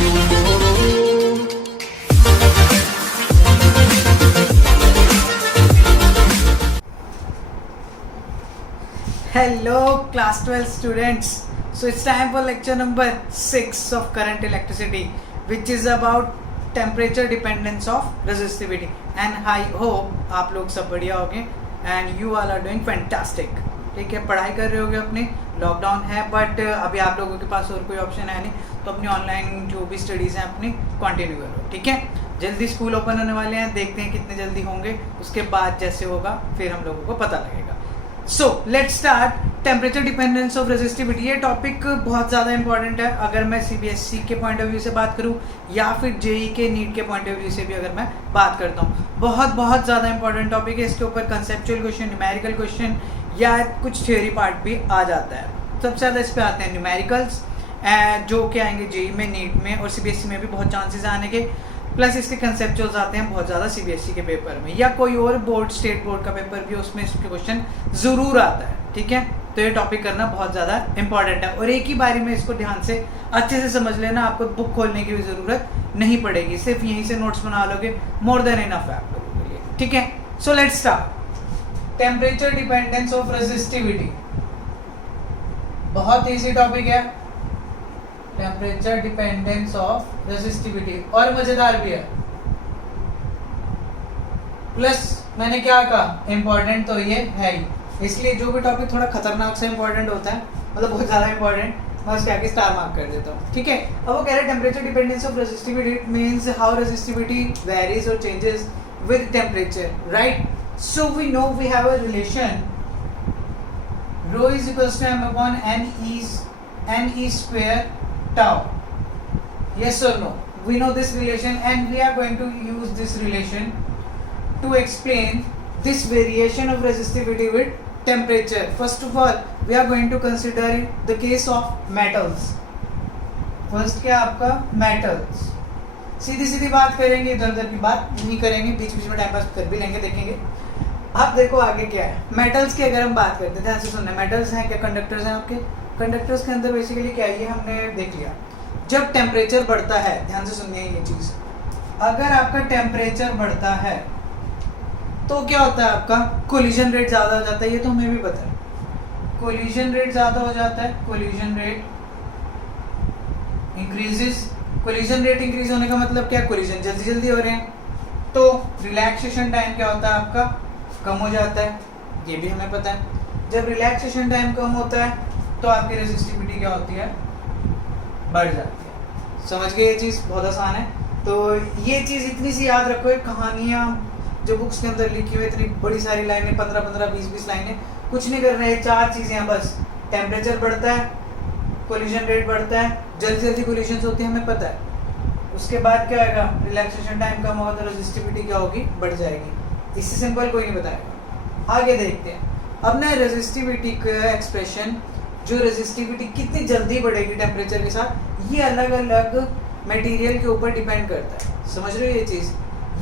Hello class 12 students. So it's time for lecture number 6 of current electricity, which is about temperature dependence of resistivity. And I hope आप लोग सब बढ़िया होंगे and you all are doing fantastic. ठीक है, पढ़ाई कर रहे होगे अपने, लॉकडाउन है बट अभी आप लोगों के पास और कोई ऑप्शन है नहीं, तो अपनी ऑनलाइन जो भी स्टडीज़ हैं अपनी कंटिन्यू करो. ठीक है, जल्दी स्कूल ओपन होने वाले हैं, देखते हैं कितने जल्दी होंगे, उसके बाद जैसे होगा फिर हम लोगों को पता लगेगा. So let's start. Temperature dependence of resistivity, ये टॉपिक बहुत ज़्यादा इंपॉर्टेंट है. अगर मैं सीबीएसई के पॉइंट ऑफ व्यू से बात करूँ या फिर जेई के नीट के पॉइंट ऑफ व्यू से भी अगर मैं बात करता हूँ, बहुत ज़्यादा इंपॉर्टेंट टॉपिक है. इसके ऊपर कंसेप्चुअल क्वेश्चन, न्यूमेरिकल क्वेश्चन या कुछ थ्योरी पार्ट भी आ जाता है. सबसे ज़्यादा इस पर आते हैं न्यूमेरिकल्स, जो कि आएंगे जेई में, नीट में और सीबीएसई में भी बहुत चांसेस आने के. प्लस इसके कंसेप्चुअल्स आते हैं बहुत ज़्यादा सीबीएसई के पेपर में, या कोई और बोर्ड, स्टेट बोर्ड का पेपर भी, उसमें इसके क्वेश्चन ज़रूर आता है. ठीक है, तो ये टॉपिक करना बहुत ज़्यादा इंपॉर्टेंट है और एक ही बारी में इसको ध्यान से अच्छे से समझ लेना. आपको बुक खोलने की भी ज़रूरत नहीं पड़ेगी, सिर्फ यहीं से नोट्स बना लोगे, मोर देन इनफ है आप लोगों के लिए. ठीक है, so let's start. Temperature dependence of resistivity बहुत ईजी टॉपिक है. टेम्परेचर डिपेंडेंस ऑफ रेजिस्टिविटी और मजेदार भी है. प्लस मैंने क्या कहा, इंपॉर्टेंट तो ये है ही, इसलिए जो भी टॉपिक थोड़ा खतरनाक से इंपॉर्टेंट होता है, मतलब बहुत ज़्यादा इंपॉर्टेंट, मैं उसके आगे स्टार मार्क कर देता हूँ. ठीक है, अब वो कह रहे हैं temperature dependence of resistivity, it means how resistivity varies और changes with temperature, right. So we know we have a relation rho is equals to m upon n e square tau. Yes or no? We know this relation and we are going to use this relation to explain this variation of resistivity with temperature. First of all, we are going to consider the case of metals. First क्या आपका metals. सीधी बात करेंगे, इधर उधर की बात नहीं करेंगे, बीच बीच में टाइम पास कर भी लेंगे, देखेंगे. अब देखो आगे क्या है. मेटल्स की अगर हम बात करते हैं, ध्यान से सुनना. मेटल्स हैं क्या, कंडक्टर्स हैं आपके. कंडक्टर्स के अंदर बेसिकली क्या है, ये हमने देख लिया. जब टेम्परेचर बढ़ता है, ध्यान से सुनिए ये चीज़, अगर आपका टेम्परेचर बढ़ता है तो क्या होता है, आपका कोलिजन रेट ज़्यादा हो जाता है. ये तो हमें भी पता है, कोलिजन रेट ज़्यादा हो जाता है. Collision rate increases. Collision rate increase होने का मतलब क्या, कोलिजन जल्दी हो रहे हैं, तो रिलैक्सेशन टाइम क्या होता है आपका, कम हो जाता है. ये भी हमें पता है. जब रिलैक्सेशन टाइम कम होता है तो आपकी रेजिस्टिविटी क्या होती है, बढ़ जाती है. समझ गए ये चीज़, बहुत आसान है. तो ये चीज़ इतनी सी याद रखो, एक कहानियाँ जो बुक्स के अंदर लिखी हुई, इतनी बड़ी सारी लाइनें, 15-15, 20-20 लाइनें, कुछ नहीं कर रहे हैं, 4 चीज़ें हैं बस. टेम्परेचर बढ़ता है, कोलिजन रेट बढ़ता है, जल्दी कोलिजन्स होती है, हमें पता है. उसके बाद क्या आएगा, रिलैक्सेशन टाइम कम होगा तो रेजिस्टिविटी क्या होगी, बढ़ जाएगी. इससे सिंपल कोई नहीं बताएगा. आगे देखते हैं. अब ना रेजिस्टिविटी का एक्सप्रेशन, जो रेजिस्टिविटी कितनी जल्दी बढ़ेगी टेम्परेचर के साथ, ये अलग अलग मटेरियल के ऊपर डिपेंड करता है. समझ रहे हो ये चीज़.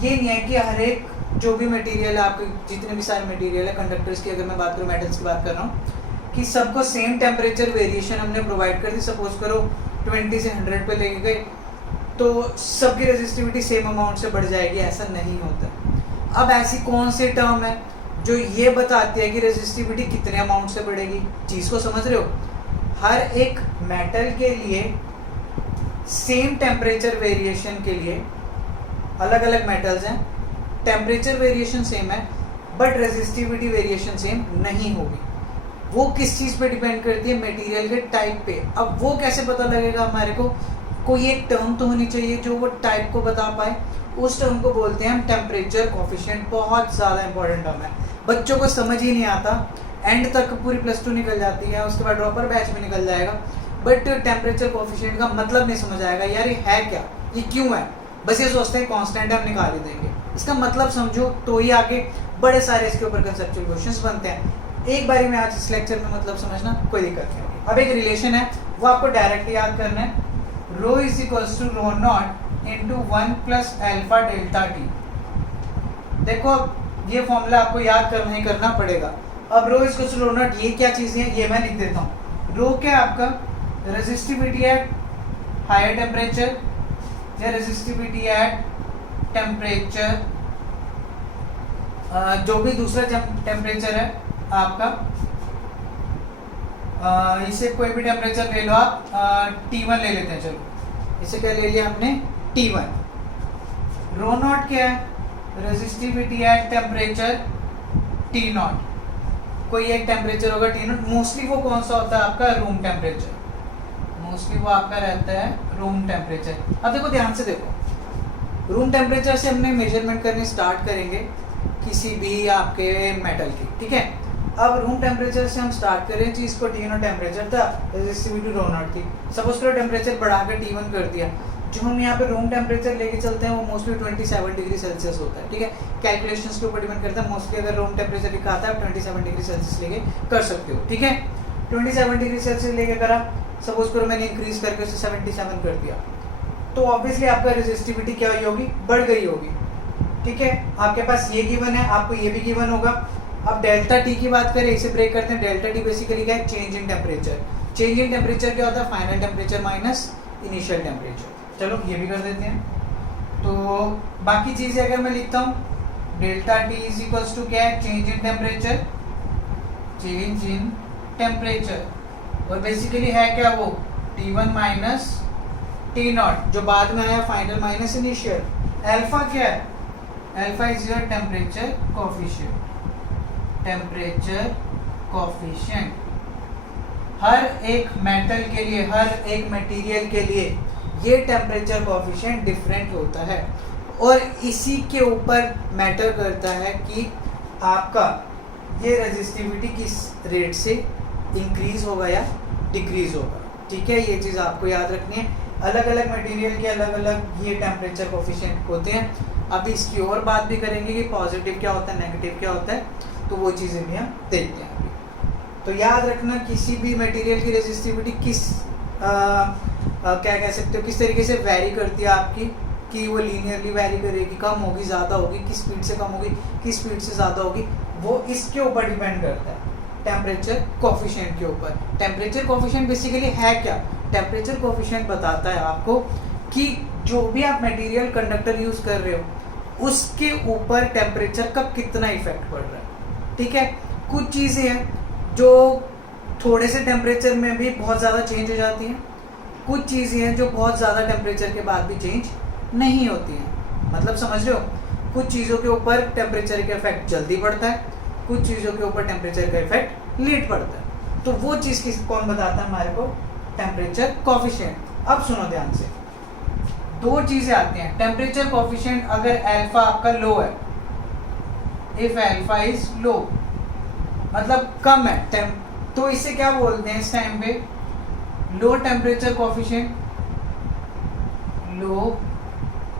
ये नहीं है कि हर एक जो भी मटेरियल है, आपके जितने भी सारे मटेरियल है, कंडक्टर्स की अगर मैं बात करूँ, मेटल्स की बात कर रहा हूँ, कि सबको सेम टेम्परेचर वेरिएशन हमने प्रोवाइड कर दी. सपोज करो 20 से 100 पे लेके गए तो सबकी रेजिस्टिविटी सेम अमाउंट से बढ़ जाएगी, ऐसा नहीं होता. अब ऐसी कौन सी टर्म है जो ये बताती है कि रेजिस्टिविटी कितने अमाउंट से बढ़ेगी. चीज़ को समझ रहे हो. हर एक मेटल के लिए सेम टेम्परेचर वेरिएशन के लिए, अलग अलग मेटल्स हैं, टेम्परेचर वेरिएशन सेम है बट रेजिस्टिविटी वेरिएशन सेम नहीं होगी. वो किस चीज़ पे डिपेंड करती है, मटेरियल के टाइप पे. अब वो कैसे पता लगेगा हमारे को, कोई एक टर्म तो होनी चाहिए जो वो टाइप को बता पाए. उस टर्म को बोलते हैं हम टेम्परेचर कोफिशिएंट. बहुत ज़्यादा इंपॉर्टेंट टर्म है, बच्चों को समझ ही नहीं आता. एंड तक पूरी +2 निकल जाती है, उसके बाद ड्रॉपर बैच में निकल जाएगा, बट टेम्परेचर कोफिशिएंट का मतलब नहीं समझ आएगा. यार ये है क्या, ये क्यों है, बस ये सोचते हैं कांस्टेंट है, हम निकाल ही देंगे. इसका मतलब समझो तो ही आगे बड़े सारे इसके ऊपर कंसेप्चुअल क्वेश्चंस बनते हैं. एक बारी में आज इस लेक्चर में मतलब समझना कोई दिक्कत नहीं होगी. अब एक रिलेशन है, वो आपको डायरेक्टली याद करना है. rho is equals to rho naught into 1 plus alpha delta t. देखो ये फॉर्मूला आपको याद करना ही करना पड़ेगा. अब rho is equals to rho naught, ये क्या चीज़ें हैं ये मैं लिख देता हूँ. rho क्या आपका रेजिस्टिविटी है हायर टेम्परेचर, या रेजिस्टिविटी एट टेम्परेचर, जो भी दूसरा टेम्परेचर है आपका, इसे कोई भी टेम्परेचर ले लो आप, T1 ले लेते हैं, चलो इसे क्या ले लिया हमने, T1। रो नॉट क्या है, रेजिस्टिविटी एट टेम्परेचर T0, कोई एक टेम्परेचर होगा T0, मोस्टली वो कौन सा होता है आपका, रूम टेम्परेचर, मोस्टली वो आपका रहता है रूम टेम्परेचर। अब देखो ध्यान से देखो, रूम टेम्परेचर से हमने मेजरमेंट करनी स्टार्ट करेंगे किसी भी आपके मेटल की, ठीक है। अब रूम टेम्परेचर से हम स्टार्ट करें, चीज को T0 टेम्परेचर था, रेजिस्टिविटी रो नॉट थी, सपोज करो टेम्परेचर बढ़ाकर T1 कर दिया, जो हम यहाँ पे रूम टेम्परेचर लेके चलते हैं वो मोस्टली 27 डिग्री सेल्सियस होता है, ठीक है। कैलकुलेशंस के ऊपर डिपेंड करता है, मोस्टली अगर रूम टेम्परेचर लिखा आता है आप 27 डिग्री सेल्सियस लेके कर सकते हो, ठीक है। 27 डिग्री सेल्सियस लेके करा, सपोज करो मैंने इंक्रीज करके उसे 77 कर दिया, तो ऑब्वियसली आपका रेजिस्टिविटी क्या हुई होगी, बढ़ गई होगी, ठीक है। आपके पास ये गिवन है, आपको ये भी गिवन होगा। अब डेल्टा टी की बात करें, इसे ब्रेक करते हैं। डेल्टा टी बेसिकली क्या है, change in temperature. Change in temperature क्या होता है, final temperature minus initial temperature. चलो ये भी कर देते हैं। तो बाकी चीजें अगर मैं लिखता हूँ, delta T is equals to क्या है, change in temperature, change in temperature, और बेसिकली है क्या वो, T1 माइनस T0, जो बाद में आया फाइनल माइनस इनिशियल। अल्फा क्या है, alpha is your temperature coefficient, temperature coefficient. हर एक मेटल के लिए, हर एक मटेरियल के लिए ये टेम्परेचर कोफिशिएंट डिफरेंट होता है, और इसी के ऊपर मैटर करता है कि आपका ये रेजिस्टिविटी किस रेट से इंक्रीज होगा या डिक्रीज होगा, ठीक है। ये चीज़ आपको याद रखनी है। अलग अलग मटेरियल के अलग अलग ये टेम्परेचर कोफिशिएंट होते हैं। अभी इसकी और बात भी करेंगे कि पॉजिटिव क्या होता है, नेगेटिव क्या होता है, तो वो चीज़ें भी हम देखते हैं अभी। तो याद रखना, किसी भी मटेरियल की रेजिस्टिविटी किस क्या कह सकते हो, किस तरीके से वैरी करती है आपकी, कि वो लीनियरली वैरी करेगी, कम होगी, ज़्यादा होगी, किस स्पीड से कम होगी, किस स्पीड से ज़्यादा होगी, वो इसके ऊपर डिपेंड करता है, टेम्परेचर कोफिशिएंट के ऊपर। टेम्परेचर कोफिशिएंट बेसिकली है क्या, टेम्परेचर कोफिशिएंट बताता है आपको कि जो भी आप मटेरियल कंडक्टर यूज़ कर रहे हो उसके ऊपर टेम्परेचर का कितना इफेक्ट पड़ रहा है, ठीक है। कुछ चीज़ें हैं जो थोड़े से टेम्परेचर में भी बहुत ज़्यादा चेंज हो जाती हैं, कुछ चीज़ें हैं जो बहुत ज़्यादा टेम्परेचर के बाद भी चेंज नहीं होती हैं। मतलब समझ रहे हो, कुछ चीज़ों के ऊपर टेम्परेचर का इफेक्ट जल्दी पड़ता है, कुछ चीज़ों के ऊपर टेम्परेचर का इफेक्ट लेट पड़ता है। तो वो चीज़ कौन बताता है हमारे को, टेम्परेचर कोफिशिएंट। अब सुनो ध्यान से, दो चीज़ें आती हैं। टेम्परेचर कोफिशिएंट अगर अल्फा आपका लो है, इफ अल्फा इज लो मतलब कम है, तो इसे क्या बोलते हैं इस टाइम पे, low temperature coefficient, low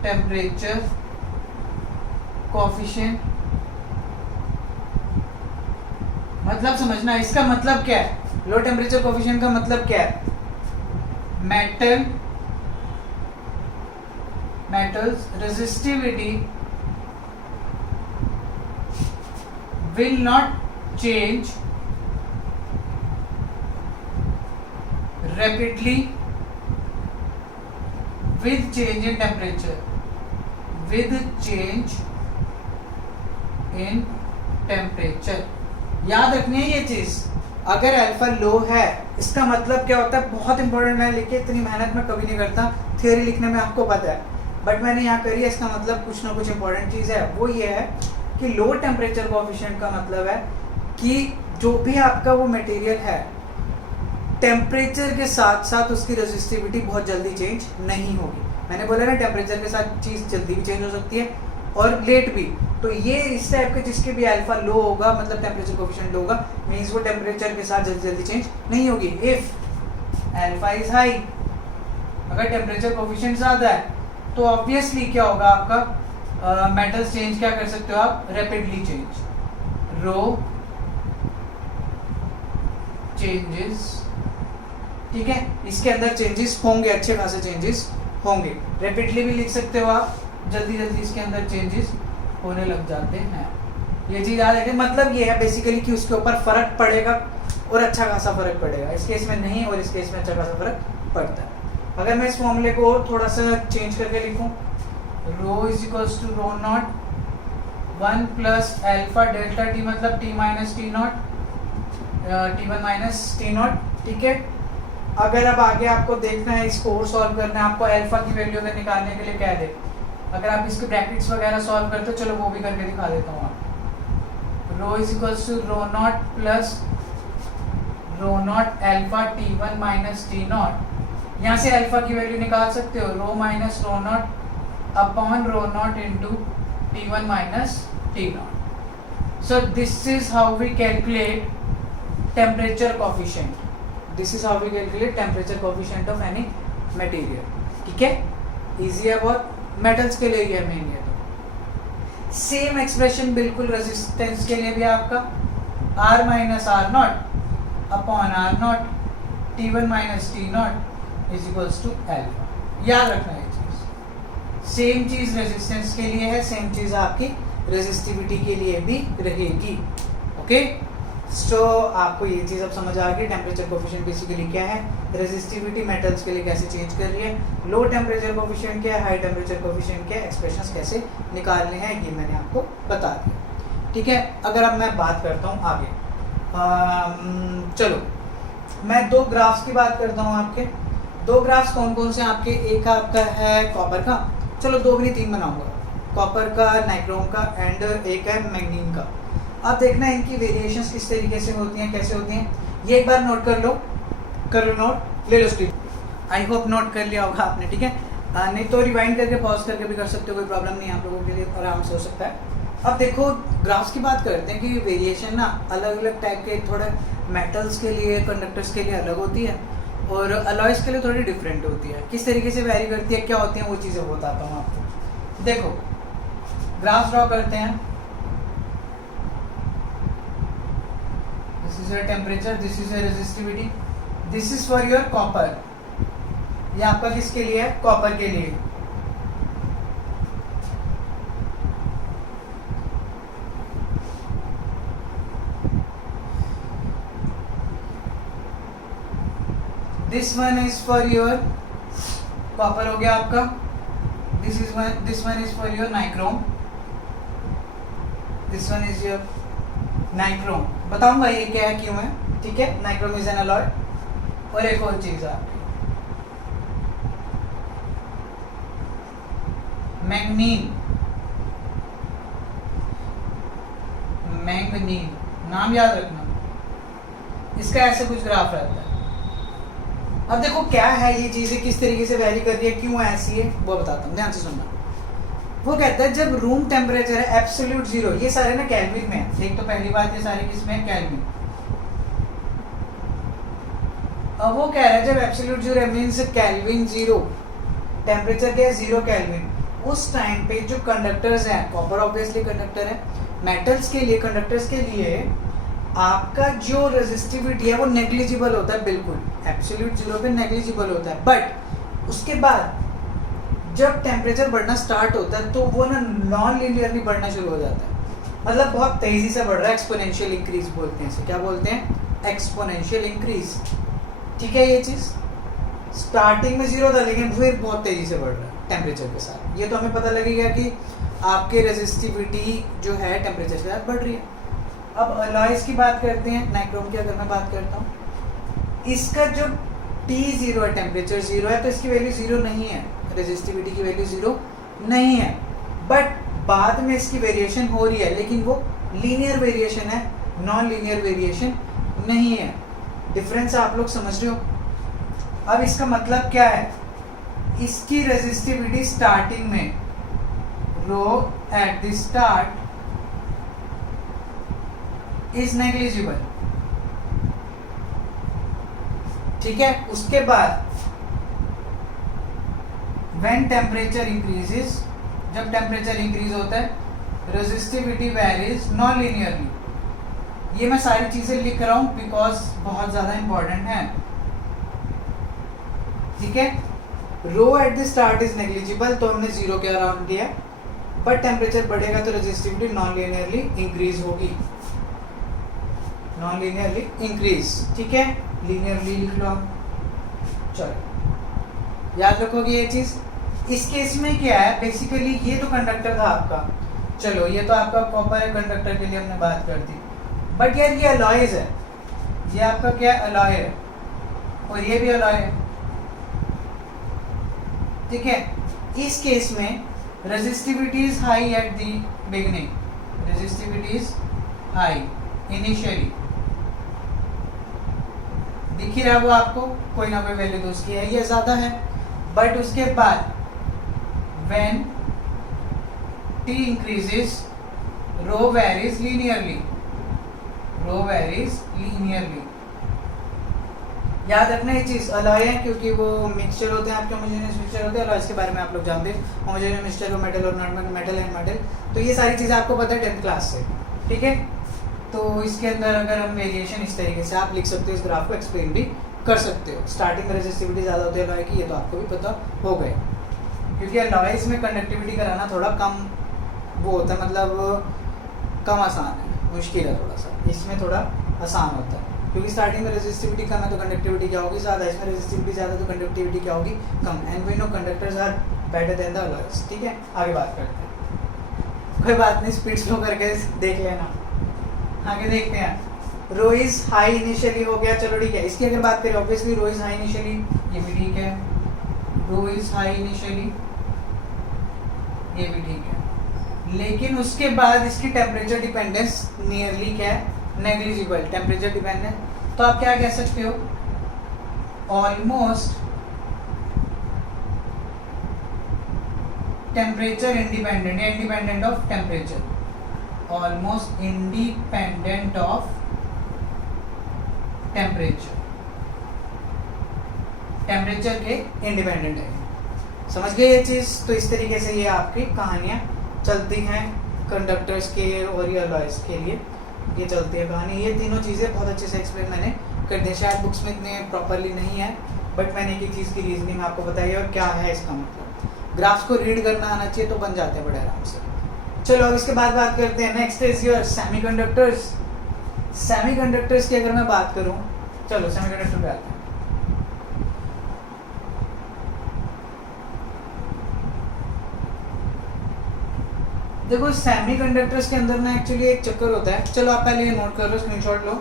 temperature coefficient. मतलब समझना, इसका मतलब क्या है, लो टेम्परेचर कोफिशिएंट का मतलब क्या है, metals resistivity will not change rapidly with change in temperature, with change in temperature। याद रखनी है ये चीज। अगर अल्फा लो है, इसका मतलब क्या होता है, बहुत इंपॉर्टेंट है, लिखे इतनी मेहनत मैं कभी नहीं करता थियोरी लिखने में, आपको पता है, बट मैंने यहाँ करी है। इसका मतलब कुछ ना कुछ इंपॉर्टेंट चीज़ है, वो ये है कि लो टेम्परेचर कोफिशिएंट का मतलब है कि जो भी आपका वो मटेरियल है, टेम्परेचर के साथ साथ उसकी रेजिस्टिविटी बहुत जल्दी चेंज नहीं होगी। मैंने बोला ना, टेम्परेचर के साथ चीज़ जल्दी भी चेंज हो सकती है और लेट भी। तो ये इस टाइप के जिसके भी अल्फा लो होगा, मतलब टेम्परेचर कोफिशिएंट लो होगा, मीन्स वो टेम्परेचर के साथ जल्दी जल्दी चेंज नहीं होगी। इफ अल्फा इज हाई, अगर टेम्परेचर कोफिशिएंट ज़्यादा है, तो ऑब्वियसली क्या होगा आपका, मेटल्स चेंज क्या कर सकते हो आप, रैपिडली चेंज, रो चेंजेस, ठीक है। इसके अंदर चेंजेस होंगे, अच्छे खासे चेंजेस होंगे। रैपिडली भी लिख सकते हो आप, जल्दी जल्दी इसके अंदर चेंजेस होने लग जाते हैं। ये चीज़ याद रखें, मतलब ये है बेसिकली कि उसके ऊपर फर्क पड़ेगा और अच्छा खासा फर्क पड़ेगा। इस केस में नहीं और इस केस में अच्छा खासा फर्क पड़ता है। अगर मैं इस फॉर्मूले को और थोड़ा सा चेंज करके लिखूं, rho is equals to rho naught 1 plus alpha delta T, मतलब T minus T naught, T1 minus T naught, ठीक है। अगर अब आगे आपको देखना है, इसको और सॉल्व करना है, आपको अल्फा की वैल्यू अगर निकालने के लिए क्या दे, अगर आप इसके ब्रैकेट्स वगैरह सॉल्व करते हो, चलो वो भी करके दिखा देता हूँ आपको। Rho is equals to rho naught plus rho naught alpha T1 minus T naught, यहाँ से अल्फा की वैल्यू निकाल सकते हो, rho minus rho naught upon rho naught into T1 minus T naught. So this is how we calculate temperature coefficient, this is how we calculate temperature coefficient of any material, ठीक है। Easy है बहुत, metals के लिए ही है main ये तो। Same expression बिल्कुल रेजिस्टेंस के लिए भी आपका, R minus R not upon R not T1 minus T not is equals to alpha, याद रखना ये चीज। सेम चीज रेजिस्टेंस के लिए है, सेम चीज आपकी रेजिस्टिविटी के लिए भी रहेगी, ओके। सो आपको ये चीज़ अब समझ आ गई, टेम्परेचर कोफिशिएंट बेसिकली क्या है, रेजिस्टिविटी मेटल्स के लिए कैसे चेंज कर रही है, लो टेम्परेचर कोफिशिएंट क्या है, हाई टेम्परेचर कोफिशिएंट क्या है, एक्सप्रेशंस कैसे निकालने हैं, ये मैंने आपको बता दिया, ठीक है। अगर अब मैं बात करता हूँ आगे, चलो मैं दो ग्राफ्स की बात करता हूँ आपके। दो ग्राफ्स कौन कौन से आपके, एक आपका है कॉपर का, चलो दो भी नहीं तीन बनाऊंगा, कॉपर का, नाइक्रोम का एंड एक है मैग्नीन का। अब देखना इनकी वेरिएशंस किस तरीके से होती हैं, कैसे होती हैं, ये एक बार नोट कर लो नोट, ले लो स्क्रीन, आई होप नोट कर लिया होगा आपने, ठीक है। नहीं तो रिवाइंड करके पॉज करके भी कर सकते हो, कोई प्रॉब्लम नहीं, आप लोगों के लिए आराम से हो सकता है। अब देखो ग्राफ्स की बात करते हैं कि वेरिएशन ना अलग अलग टाइप के, थोड़े मेटल्स के लिए, कंडक्टर्स के लिए अलग होती है और अलॉयज के लिए थोड़ी डिफरेंट होती है। किस तरीके से वेरी करती है, क्या होती है, वो चीज़ें बताता हूँ आपको। देखो ग्राफ ड्रॉ करते हैं, this is your temperature, this is your resistivity, this is for your copper, ये आपका किसके लिए है, कॉपर के लिए। This one is for your copper हो गया आपका, this one is for your nichrome, this one is your nichrome, बताऊंगा ये क्या है क्यों है, ठीक है। Nichrome is an alloy. और एक और चीज है मैग्नीन, मैंगनीन नाम याद रखना, इसका ऐसे कुछ ग्राफ रहता है। अब देखो क्या है ये चीजें, किस तरीके से वैरी कर रही है, क्यों ऐसी है, वो बताता हूँ, ध्यान से सुनना। वो कहता है जब रूम टेम्परेचर है एब्सोल्यूट जीरो, ये सारे ना केल्विन में है, एक तो पहली बात ये सारे किसमें है, केल्विन। अब वो कह रहा है जब absolute zero means kelvin zero, temperature क्या है, जीरो केल्विन, उस टाइम पे जो कंडक्टर्स हैं, कॉपर ऑब्वियसली कंडक्टर है, मेटल्स के लिए, कंडक्टर्स के लिए आपका जो रेजिस्टिविटी है वो नेग्लिजिबल होता है, बिल्कुल एब्सोल्यूट जीरो पे नेग्लिजिबल होता है। बट उसके बाद जब टेम्परेचर बढ़ना स्टार्ट होता है तो वो ना नॉन लीनियरली बढ़ना शुरू हो जाता है, मतलब बहुत तेजी से बढ़ रहा है, एक्सपोनेंशियल इंक्रीज बोलते हैं इसे, क्या बोलते हैं, एक्सपोनेंशियल इंक्रीज, ठीक है। ये चीज स्टार्टिंग में जीरो था लेकिन फिर बहुत तेजी से बढ़ रहा है टेम्परेचर के साथ, ये तो हमें पता लगेगा कि आपके रेजिस्टिविटी जो है टेम्परेचर के साथ बढ़ रही है। अब अलॉयज की बात करते हैं, नाइक्रोम की अगर मैं बात करता हूँ, इसका जो T जीरो है, टेम्परेचर जीरो है, तो इसकी वैल्यू जीरो नहीं है, रेजिस्टिविटी की वैल्यू जीरो नहीं है, बट बाद में इसकी वेरिएशन हो रही है, लेकिन वो लीनियर वेरिएशन है, नॉन लीनियर वेरिएशन नहीं है। डिफरेंस आप लोग समझ रहे हो। अब इसका मतलब क्या है, इसकी रेजिस्टिविटी स्टार्टिंग में rho at the start is negligible, ठीक है। उसके बाद व्हेन टेम्परेचर इंक्रीजेस, जब टेम्परेचर इंक्रीज होता है, रेजिस्टिविटी वेरीज नॉन लीनियरली। ये मैं सारी चीजें लिख रहा हूं बिकॉज बहुत ज्यादा इंपॉर्टेंट है, ठीक है। Rho at the start is negligible, तो हमने जीरो के अराउंड दिया, बट टेम्परेचर बढ़ेगा तो रेजिस्टिविटी नॉन लीनियरली इंक्रीज होगी, नॉन लीनियरली इंक्रीज, ठीक है। लीनियरली लिख लो आप, चलो याद रखोगे ये चीज। इस केस में क्या है, बेसिकली ये तो कंडक्टर था आपका, चलो ये तो आपका कॉपर है, कंडक्टर के लिए हमने बात कर दी, बट यार ये अलॉयज है, ये आपका क्या अलॉय है और ये भी अलॉय है, ठीक है। इस केस में resistivity is high at the beginning, resistivity is high initially, दिख ही रहा है वो आपको, कोई ना कोई वैल्यू तो उसकी है, ये ज्यादा है, बट उसके बाद when t increases rho varies linearly, rho varies linearly। याद रखना ये चीज, अलॉय है क्योंकि वो मिक्सचर होते हैं आपके, होमोजेनियस मिक्सचर होते हैं, अलॉयज के बारे में आप लोग जानते हैं, होमोजेनियस मिक्सचर को मेटल और नॉन मेटल एंड मेटल, तो ये सारी चीजें आपको पता है 10th क्लास से, ठीक है। तो इसके अंदर अगर हम वेरिएशन इस तरीके से आप लिख सकते हो, इस ग्राफ को एक्सप्लेन भी कर सकते हो। स्टार्टिंग में रेजिस्टिविटी ज़्यादा होती है अलॉय की, ये तो आपको भी पता हो गए, क्योंकि अलॉयज में कंडक्टिविटी कराना थोड़ा कम वो होता है, मतलब कम आसान है, मुश्किल है थोड़ा सा, इसमें थोड़ा आसान होता है, क्योंकि स्टार्टिंग में रेजिस्टिविटी कम है तो कंडक्टिविटी क्या होगी ज़्यादा, इसमें रेजिस्टिविटी ज़्यादा तो कंडक्टिविटी क्या होगी कम, and we know conductors are better than the alloys, ठीक है। आगे बात करते हैं, कोई बात नहीं, स्पीड स्लो करके देख लेना। आगे देखते हैं, रो इज हाई इनिशियली हो गया, चलो ठीक है। इसकी अगर बात करें, obviously rho is high initially, ये भी ठीक है, रो इज हाई इनिशियली, ये भी ठीक है, लेकिन उसके बाद इसकी टेम्परेचर डिपेंडेंस नियरली क्या है, नेग्लिजिबल टेम्परेचर डिपेंडेंस, तो आप क्या कह सकते हो, ऑलमोस्ट टेम्परेचर इंडिपेंडेंट या independent of temperature, almost independent of temperature, temperature के इंडिपेंडेंट है, समझ गए ये चीज। तो इस तरीके से ये आपकी कहानियां चलती हैं कंडक्टर्स के और ये अलॉयज के लिए, ये चलती है कहानी। ये तीनों चीज़ें बहुत अच्छे से एक्सप्लेन मैंने कर दी, शायद बुक्स में इतने प्रॉपरली नहीं है, बट मैंने एक चीज़ की रीजनिंग आपको बताई है और क्या है इसका मतलब। ग्राफ्स को रीड करना आना चाहिए तो बन जाते हैं बड़े आराम से। चलो अब इसके बाद बात करते हैं, next is your semiconductors. Semiconductors की अगर मैं बात करूं, चलो सेमीकंडक्टर पे आते हैं। देखो सेमीकंडक्टर्स के अंदर ना एक्चुअली एक चक्कर होता है, चलो आप पहले ये नोट कर लो, स्क्रीनशॉट लो,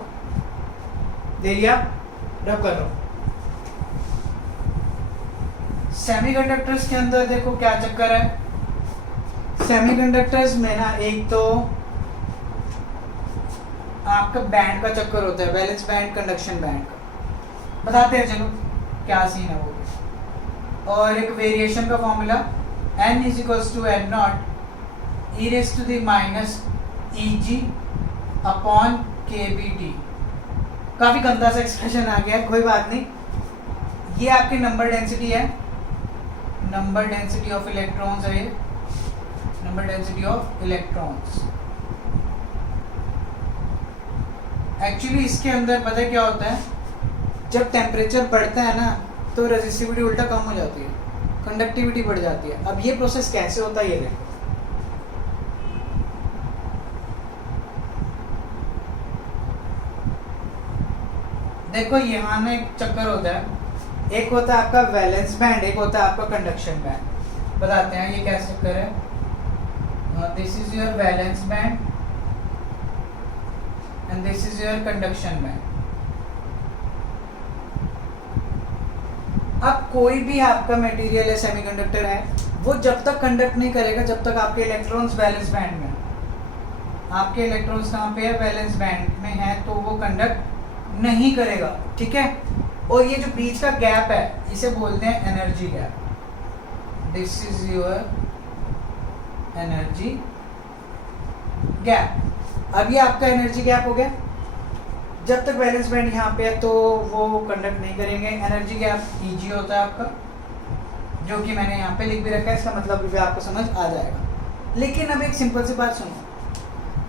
दे लिया, रब कर लो। सेमीकंडक्टर्स के अंदर देखो क्या चक्कर है, सेमीकंडक्टर्स में ना एक तो आपका बैंड का चक्कर होता है, वैलेंस बैंड, कंडक्शन बैंड का, बताते हैं चलो क्या सीन है वो। और एक वेरिएशन का formula n is equals to n not e raise to the minus eg upon kBt। काफी गंदा सा एक्सप्रेशन आ गया है, कोई बात नहीं, ये आपकी नंबर डेंसिटी है, नंबर डेंसिटी ऑफ इलेक्ट्रॉन्स है ये, number density of electrons. Actually इसके अंदर पता है क्या होता है, जब टेम्परेचर बढ़ता है ना तो रेजिस्टिविटी उल्टा कम हो जाती है, कंडक्टिविटी बढ़ जाती है। अब ये प्रोसेस कैसे होता है ये देखो, देखो यहाँ ना एक चक्कर होता है, एक होता है आपका वैलेंस बैंड, एक होता है आपका कंडक्शन बैंड। बताते हैं ये क्या चक्कर है, this is your valence band and this is your conduction band. अब कोई भी आपका मटेरियल है, सेमीकंडक्टर है, वो जब तक कंडक्ट नहीं करेगा जब तक आपके इलेक्ट्रॉन्स वैलेंस बैंड में, आपके इलेक्ट्रॉन्स कहाँ पे है, वैलेंस बैंड में है, तो वो कंडक्ट नहीं करेगा, ठीक है। और ये जो बीच का गैप है इसे बोलते हैं energy gap, this is your energy gap. अब ये आपका एनर्जी गैप हो गया, जब तक वैलेंस बैंड यहाँ पे है तो वो कंडक्ट नहीं करेंगे। एनर्जी गैप Eg होता है आपका, जो कि मैंने यहाँ पे लिख भी रखा है, इसका मतलब भी आपको समझ आ जाएगा। लेकिन अब एक सिंपल सी बात सुनो,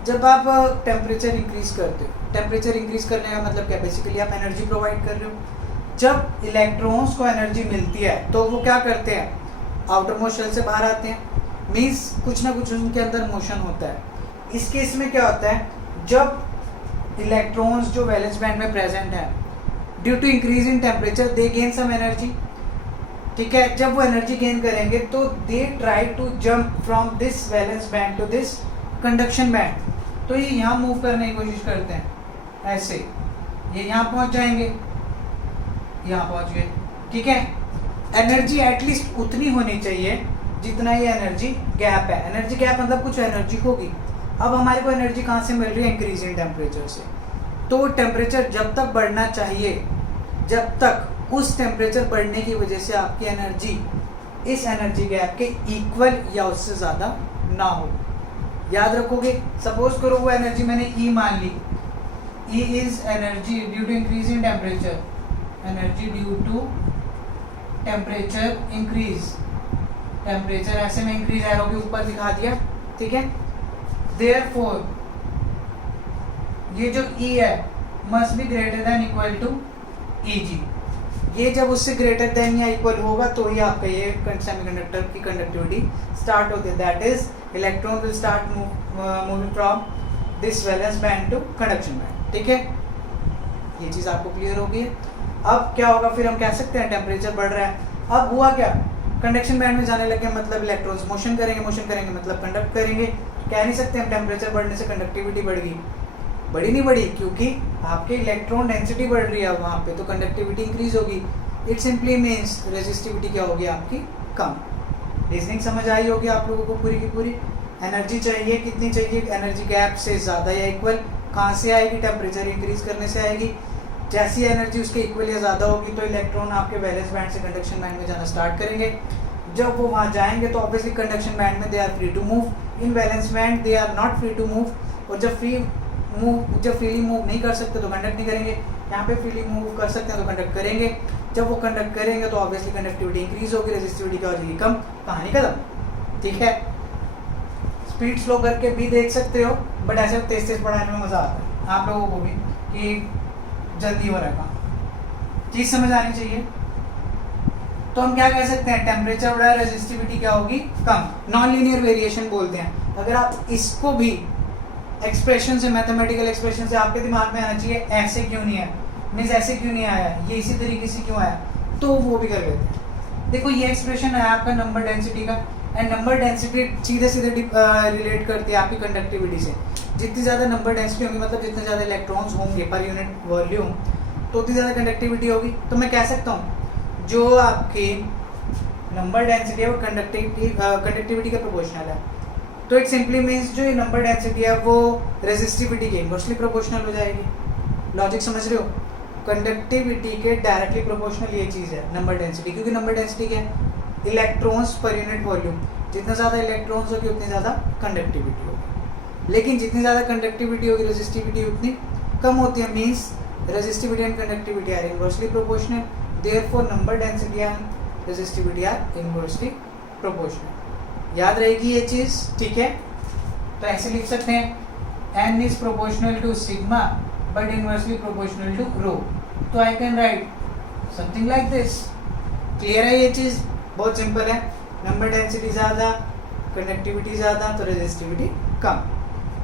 जब आप टेम्परेचर इंक्रीज करते हो, टेम्परेचर इंक्रीज करने का मतलब क्या, बेसिकली आप एनर्जी प्रोवाइड कर रहे हो। जब इलेक्ट्रॉन्स को एनर्जी मिलती है तो वो क्या करते हैं, आउटर मोस्ट शेल से बाहर आते हैं, मीन्स कुछ ना कुछ उनके अंदर मोशन होता है। इस केस में क्या होता है, जब इलेक्ट्रॉन्स जो वैलेंस बैंड में प्रेजेंट है, due to increase in temperature they gain some energy, ठीक है, जब वो एनर्जी गेन करेंगे तो they try to jump from this valence band to this conduction band. तो ये यहाँ मूव करने की कोशिश करते हैं, ऐसे ये यहाँ पहुंच जाएंगे, यहाँ पहुंच गए। ठीक है, एनर्जी एटलीस्ट उतनी होनी चाहिए जितना ये एनर्जी गैप है। एनर्जी गैप मतलब कुछ एनर्जी होगी। अब हमारे को एनर्जी कहाँ से मिल रही है? इंक्रीज इन टेम्परेचर से। तो टेम्परेचर जब तक बढ़ना चाहिए, जब तक उस टेम्परेचर बढ़ने की वजह से आपकी एनर्जी इस एनर्जी गैप के इक्वल या उससे ज़्यादा ना हो। याद रखोगे, सपोज करो वो एनर्जी मैंने E मान ली, E is energy due to increase in temperature, energy due to temperature increase. Temperature ऐसे में इंक्रीज एरो के ऊपर दिखा दिया। ठीक है, देयरफॉर ये जो E है must be greater than equal to Eg। ये जब उससे ग्रेटर देन या इक्वल होगा तो ही आपका ये सेमीकंडक्टर की कंडक्टिविटी स्टार्ट होती है। That is electron will start moving from this valence band to conduction band. ठीक है, ये चीज़ आपको क्लियर होगी। अब क्या होगा, फिर हम कह सकते हैं टेम्परेचर बढ़ रहा है। अब हुआ क्या, कंडक्शन बैंड में जाने लगे मतलब इलेक्ट्रॉन्स मोशन करेंगे, मोशन करेंगे मतलब कंडक्ट करेंगे। कह नहीं सकते हम टेम्परेचर बढ़ने से कंडक्टिविटी बढ़ गई, बड़ी नहीं बढ़ी, क्योंकि आपके इलेक्ट्रॉन डेंसिटी बढ़ रही है वहाँ पे, तो कंडक्टिविटी इंक्रीज होगी। इट सिंपली मीन्स रेजिस्टिविटी क्या होगी आपकी, कम। रीजनिंग समझ आई होगी आप लोगों को पूरी की पूरी। एनर्जी चाहिए, कितनी चाहिए? एनर्जी गैप से ज़्यादा या इक्वल। कहाँ से आएगी? टेम्परेचर इंक्रीज करने से आएगी। जैसी एनर्जी उसके इक्वल या ज़्यादा होगी तो इलेक्ट्रॉन आपके वैलेंस बैंड से कंडक्शन बैंड में जाना स्टार्ट करेंगे। जब वो वहाँ जाएंगे तो ऑब्वियसली कंडक्शन बैंड में they are free to move, in valence band they are not free to move. और जब फ्रीली मूव नहीं कर सकते तो कंडक्ट नहीं करेंगे। यहाँ पे फ्रीली मूव कर सकते हैं तो कंडक्ट करेंगे। जब वो कंडक्ट करेंगे तो ऑब्वियसली कंडक्टिविटी इंक्रीज होगी, रेजिस्टिविटी क्या हो जाएगी, कम। कहानी खत्म। ठीक है, स्पीड स्लो करके भी देख सकते हो, बट ऐसे तेज तेज पढ़ाने में मज़ा आता है आप लोगों को भी कि जल्दी हो रहा है काम, चीज़ समझ आनी चाहिए। तो हम क्या कह सकते हैं, टेम्परेचर बढ़ा, रेजिस्टिविटी क्या होगी, कम। नॉन लीनियर वेरिएशन बोलते हैं। अगर आप इसको भी एक्सप्रेशन से, मैथमेटिकल एक्सप्रेशन से आपके दिमाग में आना चाहिए ऐसे क्यों नहीं है, मीन्स ऐसे क्यों नहीं आया, ये इसी तरीके से क्यों आया, तो वो भी कर लेते हैं। देखो ये एक्सप्रेशन है आपका नंबर डेंसिटी का, एंड नंबर डेंसिटी सीधे सीधे रिलेट करती है आपकी कंडक्टिविटी से। जितनी ज़्यादा नंबर डेंसिटी होगी, मतलब जितने ज़्यादा इलेक्ट्रॉन्स होंगे पर यूनिट वॉल्यूम, तो उतनी ज़्यादा कंडक्टिविटी होगी। तो मैं कह सकता हूँ जो आपकी नंबर डेंसिटी है वो कंडक्टिविटी के प्रोपोर्शनल है। तो इट सिंपली मीन्स जो ये नंबर डेंसिटी है वो रेजिस्टिविटी के इनवर्सली प्रोपोर्शनल हो जाएगी। लॉजिक समझ रहे हो? कंडक्टिविटी के डायरेक्टली प्रोपोर्शनल ये चीज़ है नंबर डेंसिटी, क्योंकि नंबर डेंसिटी क्या है, इलेक्ट्रॉन्स पर यूनिट वॉल्यूम। जितना ज़्यादा इलेक्ट्रॉन्स होगी उतनी ज़्यादा कंडक्टिविटी होगी, लेकिन जितनी ज़्यादा कंडक्टिविटी होगी रेजिस्टिविटी उतनी कम होती है। Means resistivity and conductivity are inversely proportional, therefore number density and resistivity are inversely proportional. याद रहेगी ये चीज़, ठीक है? तो ऐसे लिख सकते हैं n is proportional to sigma but inversely proportional to rho. तो I can write something like this. Clear है ये चीज़? बहुत सिंपल है। नंबर डेंसिटी ज़्यादा, कंडक्टिविटी ज़्यादा, तो रेजिस्टिविटी कम।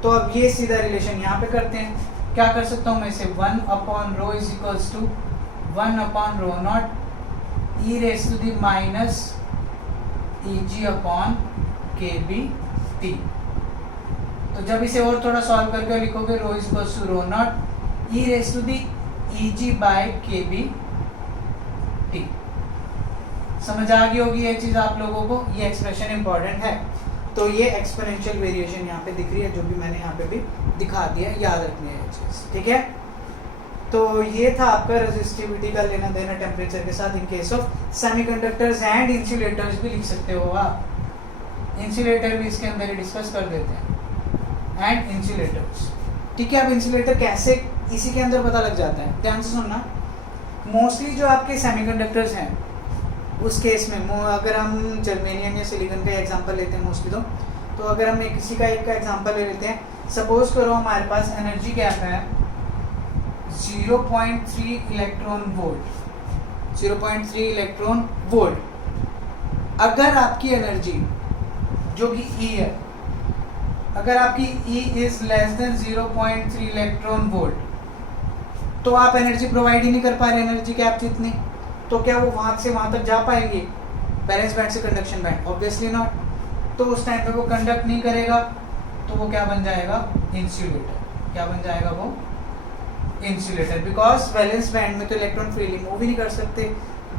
तो अब ये सीधा रिलेशन यहाँ पे करते हैं। क्या कर सकता हूँ मैं इसे, 1/ρ is equals to 1/ρ0 e raise to the minus Eg/kBt। तो जब इसे और थोड़ा सॉल्व करके लिखोगे ρ is equals to ρ0 e raise to the Eg/kBt। समझ आ गई होगी ये चीज़ आप लोगों को? ये एक्सप्रेशन इंपॉर्टेंट है। तो ये एक्सपोनेंशियल वेरिएशन यहाँ पे दिख रही है, जो भी मैंने यहाँ पे भी दिखा दिया, याद रखनी है ये चीज़, ठीक है? तो ये था आपका रेजिस्टिविटी का लेना देना टेम्परेचर के साथ in case of semiconductors and insulators भी लिख सकते हो आप। इंसुलेटर भी इसके अंदर ही डिस्कस कर देते हैं, एंड इंसुलेटर्स, ठीक है? अब इंसुलेटर कैसे इसी के अंदर पता लग जाता है, ध्यान से सुनना। मोस्टली जो आपके सेमीकंडक्टर्स हैं उस केस में, अगर हम जर्मेनियम या सिलिकॉन का एग्जांपल लेते हैं मोस्टली, तो अगर हम किसी का एक का एग्जांपल ले लेते हैं, सपोज करो हमारे पास एनर्जी गैप है 0.3 इलेक्ट्रॉन वोल्ट, 0.3 इलेक्ट्रॉन वोल्ट। अगर आपकी एनर्जी जो कि E है, अगर आपकी E is less than 0.3 electron volt, तो आप एनर्जी प्रोवाइड ही नहीं कर पा रहे एनर्जी गैप जितनी, तो क्या वो वहाँ से वहाँ तक जा पाएंगे? बैलेंस बैंड से कंडक्शन बैंड? Obviously not. तो उस टाइम पे वो कंडक्ट नहीं करेगा, तो वो क्या बन जाएगा? इंसुलेटर। क्या बन जाएगा वो? इंसुलेटर। बिकॉज वैलेंस बैंड में तो इलेक्ट्रॉन फ्रीली मूव ही नहीं कर सकते,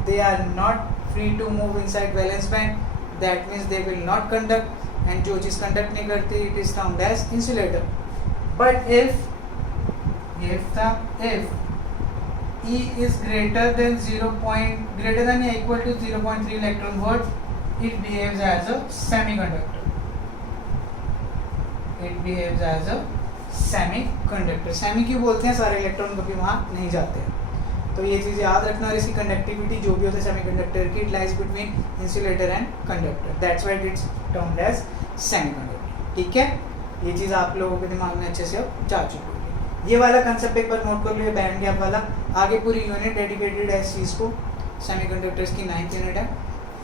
they are not free to move inside valence band, that means they will not conduct, and जो चीज कंडक्ट नहीं करती it is termed as insulator. But if E is greater than or equal to 0.3 electron volt, it behaves as a semiconductor. Semi क्यों बोलते हैं? सारे electron कभी वहाँ नहीं जाते हैं। तो ये चीज़ याद रखना। और इसकी कंडक्टिविटी जो भी होता है सेमीकंडक्टर की, it lies between insulator and conductor, that's why it's termed as semiconductor. ठीक है, ये चीज़ आप लोगों के दिमाग में अच्छे से जा चुकी है। ये वाला कंसेप्ट एक बार नोट कर लो, ये बैंड गैप वाला। आगे पूरी यूनिट डेडिकेटेड है इस चीज़ को, सेमीकंडक्टर्स की 9th यूनिट है,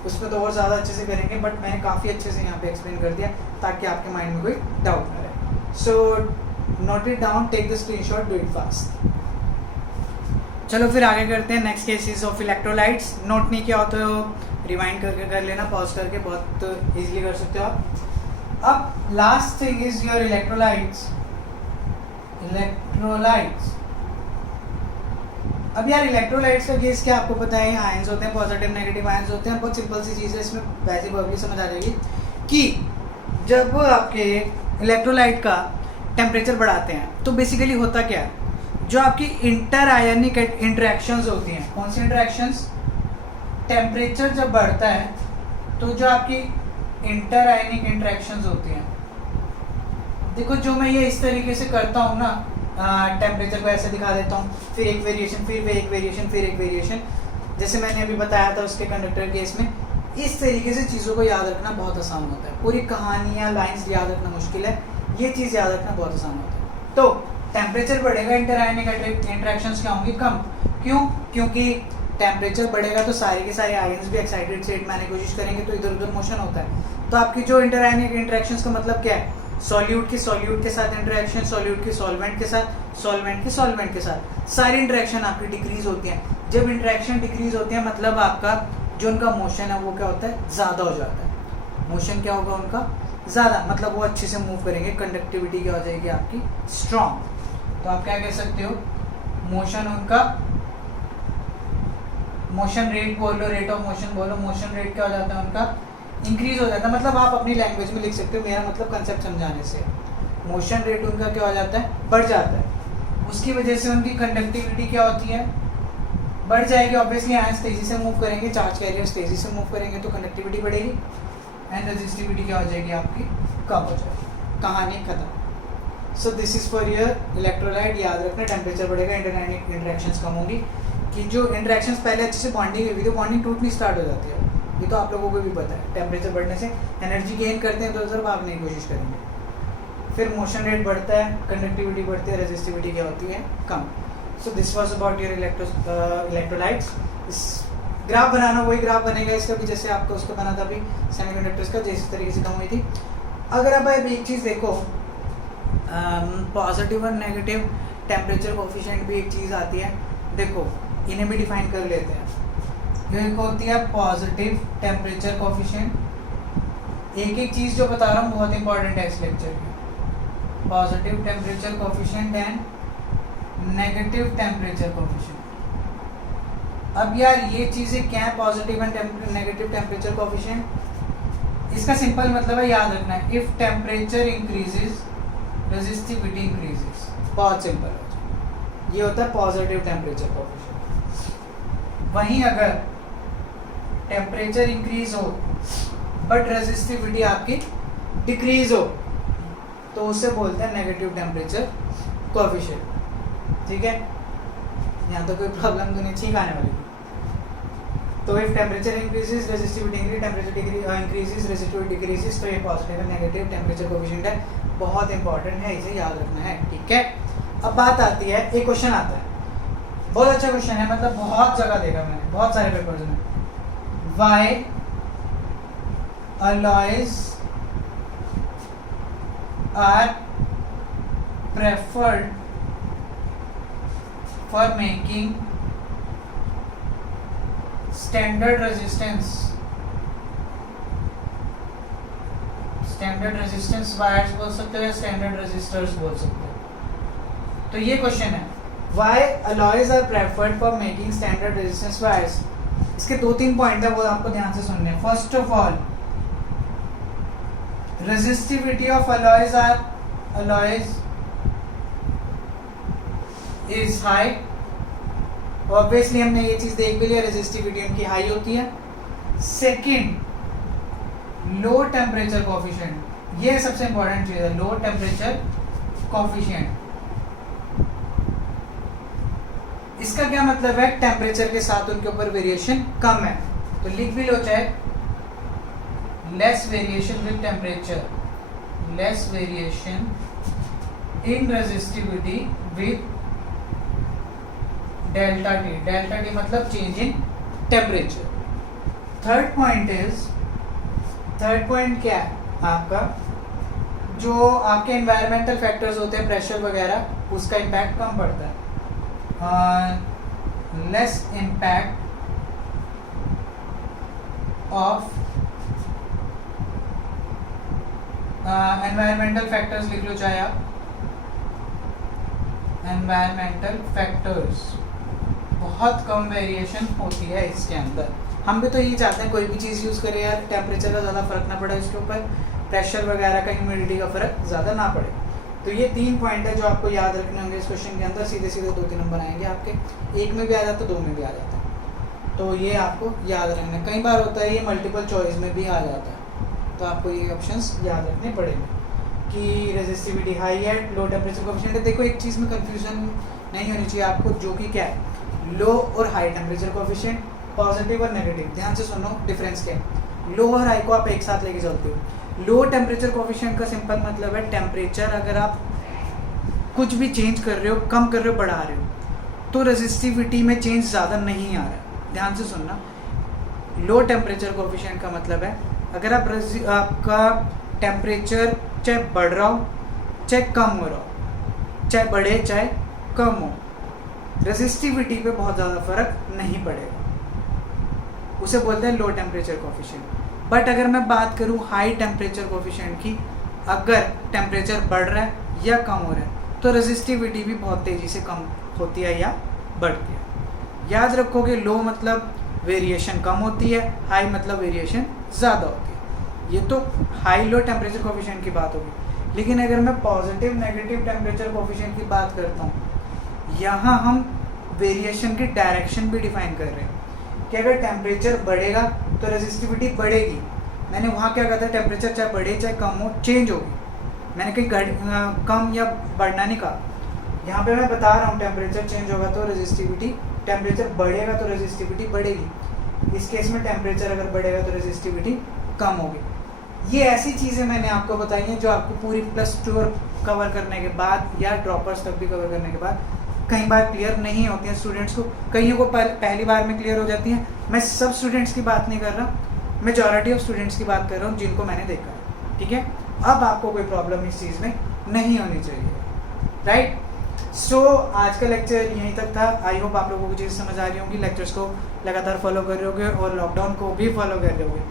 उसमें तो और ज़्यादा अच्छे से करेंगे, बट मैंने काफ़ी अच्छे से यहाँ पे एक्सप्लेन कर दिया ताकि आपके माइंड में कोई डाउट ना रहे। So note it down, take the screenshot, do it fast. चलो फिर आगे करते हैं next cases of electrolytes. Note नहीं किया हो तो रिवाइंड करके कर लेना, पॉज करके, बहुत ईजिली कर सकते हो आप। अब last thing is your electrolytes. अब यार इलेक्ट्रोलाइट्स का केस क्या आपको पता है? आयंस होते हैं, पॉजिटिव नेगेटिव आयंस होते हैं। बहुत सिंपल सी चीज़ है, इसमें वैसे बबली समझ आ जाएगी कि जब आपके इलेक्ट्रोलाइट का टेम्परेचर बढ़ाते हैं तो बेसिकली होता क्या है? जो आपकी इंटर आयनिक इंटरेक्शंस होती हैं, कौन सी इंटरेक्शंस? टेम्परेचर जब बढ़ता है तो जो आपकी इंटर आयनिक इंटरेक्शंस होती हैं, देखो जो मैं ये इस तरीके से करता हूँ ना, टेम्परेचर को ऐसे दिखा देता हूँ, फिर एक वेरिएशन, फिर एक वेरिएशन, फिर एक वेरिएशन, जैसे मैंने अभी बताया था उसके कंडक्टर केस में। इस तरीके से चीज़ों को याद रखना बहुत आसान होता है। पूरी कहानियाँ, लाइंस याद रखना मुश्किल है, ये चीज़ याद रखना बहुत आसान होता है। तो टेम्परेचर बढ़ेगा, इंटर आयनिक इंटरेक्शंस क्या होंगी? कम। क्यों? क्योंकि टेम्परेचर बढ़ेगा तो सारे के सारे आयंस भी एक्साइटेड स्टेट में आने की कोशिश करेंगे, तो इधर उधर मोशन होता है। तो आपकी जो इंटर आयनिक इंटरेक्शंस का मतलब क्या है? सॉल्यूट की सॉल्यूट के साथ इंटरेक्शन, सॉल्यूट की सॉल्वेंट के साथ, सॉल्वेंट की सॉल्वेंट के साथ, सारी इंटरेक्शन आपकी डिक्रीज होती है। जब इंटरेक्शन डिक्रीज होती है मतलब आपका जो उनका मोशन है वो क्या होता है? ज़्यादा हो जाता है। मोशन क्या होगा उनका? ज़्यादा, मतलब वो अच्छे से मूव करेंगे, कंडक्टिविटी क्या हो जाएगी आपकी? स्ट्रॉन्ग। तो आप क्या कह सकते हो? मोशन उनका, मोशन रेट बोल लो, रेट ऑफ मोशन बोलो, मोशन रेट क्या हो जाता है उनका? इंक्रीज हो जाता है। मतलब आप अपनी लैंग्वेज में लिख सकते हो, मेरा मतलब कंसेप्ट समझाने से। मोशन रेट उनका क्या हो जाता है? बढ़ जाता है। उसकी वजह से उनकी कंडक्टिविटी क्या होती है? बढ़ जाएगी। ऑब्वियसली आयंस तेजी से मूव करेंगे, चार्ज कैरियर्स तेजी से मूव करेंगे तो कंडक्टिविटी बढ़ेगी, एंड रेजिस्टिविटी क्या हो जाएगी आपकी? कम हो जाएगी। कहानी खत्म। सो this is for your electrolyte. याद रखना, टेम्परेचर बढ़ेगा, इंटरआयनिक इंटरेक्शंस कम होंगी। कि जो इंटरेक्शंस पहले अच्छे से बॉन्डिंग हुई थी, तो बॉन्डिंग टूटनी स्टार्ट हो जाती है। ये तो आप लोगों को भी पता है। टेम्परेचर बढ़ने से एनर्जी गेन करते हैं तो उधर भागने की कोशिश करेंगे। फिर मोशन रेट बढ़ता है, कंडक्टिविटी बढ़ती है, रेजिस्टिविटी क्या होती है? कम। So this was about your electrolytes. इस ग्राफ बनाना वही ग्राफ बनेगा इसका भी, जैसे आपको उसका बना था अभी सेमीकंडक्टर्स का, जिस तरीके से कम हुई थी। अगर आप अब एक चीज़ देखो, पॉजिटिव और नेगेटिव टेम्परेचर कोफिशिएंट भी एक चीज़ आती है। देखो इन्हें भी डिफाइन कर लेते हैं। एक होती है पॉजिटिव टेम्परेचर कोफिशिएंट। एक एक चीज़ जो बता रहा हूँ बहुत इंपॉर्टेंट है इस लेक्चर में। Positive temperature coefficient and negative temperature coefficient. अब यार ये चीज़ें क्या है? Positive and negative temperature coefficient, इसका सिंपल मतलब है, याद रखना है, if temperature increases resistivity increases. बहुत सिंपल है, ये होता है पॉजिटिव टेम्परेचर कोफिशिएंट। वहीं अगर टेम्परेचर इंक्रीज हो बट रेजिस्टिविटी आपकी डिक्रीज हो तो उसे बोलते हैं नेगेटिव टेम्परेचर कोफिशिएंट। ठीक है, यहाँ तो कोई प्रॉब्लम तो नहीं, ठीक आने वाली। तो if temperature increases resistivity increase, temperature increases resistivity decreases, तो ये पॉजिटिव और नेगेटिव टेम्परेचर कोफिशिएंट है, बहुत इंपॉर्टेंट है, इसे याद रखना है। ठीक है, अब बात आती है, एक क्वेश्चन आता है, बहुत अच्छा क्वेश्चन है, मतलब बहुत जगह देखा मैंने, बहुत सारे पेपर्स में। Why alloys are preferred for making standard resistance standard resistance wires बोल सकते हो या स्टैंडर्ड रेजिस्टर्स बोल सकते हो। तो ये क्वेश्चन है, why alloys are preferred for making standard resistance wires. इसके 2-3 पॉइंट है, वो आपको ध्यान से सुनने हैं। First of all, resistivity of alloys is high. Obviously हमने ये चीज देख भी लिया, रेजिस्टिविटी उनकी हाई होती है। सेकंड, लो टेम्परेचर कोफिशिएंट, ये सबसे इंपॉर्टेंट चीज है, लो टेम्परेचर कोफिशिएंट। इसका क्या मतलब है, टेम्परेचर के साथ उनके ऊपर वेरिएशन कम है। तो लिख भी लो चाहे, less variation with temperature, less variation in resistivity with delta T. Delta T मतलब change in temperature. Third point क्या है आपका, जो आपके एनवायरमेंटल फैक्टर्स होते हैं, प्रेशर वगैरह, उसका इम्पैक्ट कम पड़ता है। Less impact of environmental factors लिख लो चाहे आप, एनवायरमेंटल फैक्टर्स, बहुत कम वेरिएशन होती है इसके अंदर। हम भी तो यही चाहते हैं कोई भी चीज़ यूज़ करें यार, टेम्परेचर का ज़्यादा फर्क ना पड़े उसके ऊपर, प्रेशर वगैरह का, ह्यूमिडिटी का फर्क ज़्यादा ना पड़े। तो ये 3 पॉइंट है जो आपको याद रखने होंगे इस क्वेश्चन के अंदर। सीधे 2-3 नंबर आएंगे आपके, एक में भी आ जाता है, 2 में भी आ जाता है। तो ये आपको याद रखना। कई बार होता है ये मल्टीपल चॉइस में भी आ जाता है, तो आपको ये ऑप्शंस याद रखने पड़ेंगे कि रेजिस्टिविटी हाई है, लो टेम्परेचर कोफिशिएंट है। देखो एक चीज़ में कंफ्यूजन नहीं होनी चाहिए आपको, जो कि क्या है, लो और हाई टेम्परेचर कोफिशिएंट, पॉजिटिव और नेगेटिव। ध्यान से सुनो डिफरेंस क्या है। लो और हाई को आप एक साथ लेके चलते हो। लो टेम्परेचर कोफिशिएंट का सिंपल मतलब है, टेम्परेचर अगर आप कुछ भी चेंज कर रहे हो, कम कर रहे हो, बढ़ा रहे हो, तो रेजिस्टिविटी में चेंज ज़्यादा नहीं आ रहा है। ध्यान से सुनना, लो टेम्परेचर कोफिशिएंट का मतलब है अगर आपका टेम्परेचर चाहे बढ़ रहा हो चाहे कम हो रहा हो, चाहे बढ़े चाहे कम हो, रेजिस्टिविटी पे बहुत ज़्यादा फर्क नहीं पड़ेगा, उसे बोलते हैं लो टेम्परेचर कोफिशिएंट। बट अगर मैं बात करूँ हाई टेम्परेचर कोफिशिएंट की, अगर टेम्परेचर बढ़ रहा है या कम हो रहा है तो रेजिस्टिविटी भी बहुत तेज़ी से कम होती है या बढ़ती है। याद रखोगे, लो मतलब वेरिएशन कम होती है, हाई मतलब वेरिएशन ज़्यादा होती है। ये तो हाई लो टेम्परेचर कोफिशिएंट की बात होगी। लेकिन अगर मैं पॉजिटिव नेगेटिव टेम्परेचर कोफिशिएंट की बात करता हूँ, यहाँ हम वेरिएशन की डायरेक्शन भी डिफाइन कर रहे हैं कि अगर टेम्परेचर बढ़ेगा तो रेजिस्टिविटी बढ़ेगी। मैंने वहाँ क्या कहा था, टेम्परेचर चाहे बढ़े चाहे कम हो, चेंज होगी। मैंने कहीं कम या बढ़ना नहीं कहा। यहाँ पे मैं बता रहा हूँ टेम्परेचर चेंज होगा तो रेजिस्टिविटी, टेम्परेचर बढ़ेगा तो रेजिस्टिविटी बढ़ेगी। इस केस में टेम्परेचर अगर बढ़ेगा तो रेजिस्टिविटी कम होगी। ये ऐसी चीज़ें मैंने आपको बताई हैं जो आपको पूरी +2 कवर करने के बाद या ड्रॉपर्स तक भी कवर करने के बाद कई बार क्लियर नहीं होती हैं स्टूडेंट्स को। कईयों को पहली बार में क्लियर हो जाती हैं। मैं सब स्टूडेंट्स की बात नहीं कर रहा, मेजॉरिटी ऑफ स्टूडेंट्स की बात कर रहा हूँ जिनको मैंने देखा है। ठीक है, अब आपको कोई प्रॉब्लम इस चीज़ में नहीं होनी चाहिए। राइट, सो आज का लेक्चर यहीं तक था। आई होप आप लोगों को चीज़ समझ आ रही होगी। लेक्चर्स को लगातार फॉलो कर रहे होगे और लॉकडाउन को भी फॉलो कर रहे होगे।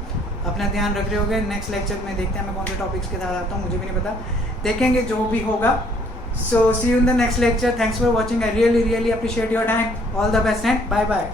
अपना ध्यान रख रहे होगे। नेक्स्ट लेक्चर में देखते हैं मैं कौन से टॉपिक्स के साथ आता हूँ, मुझे भी नहीं पता, देखेंगे जो भी होगा। So see you in the next lecture. Thanks for watching. I really appreciate your time. All the best and bye bye.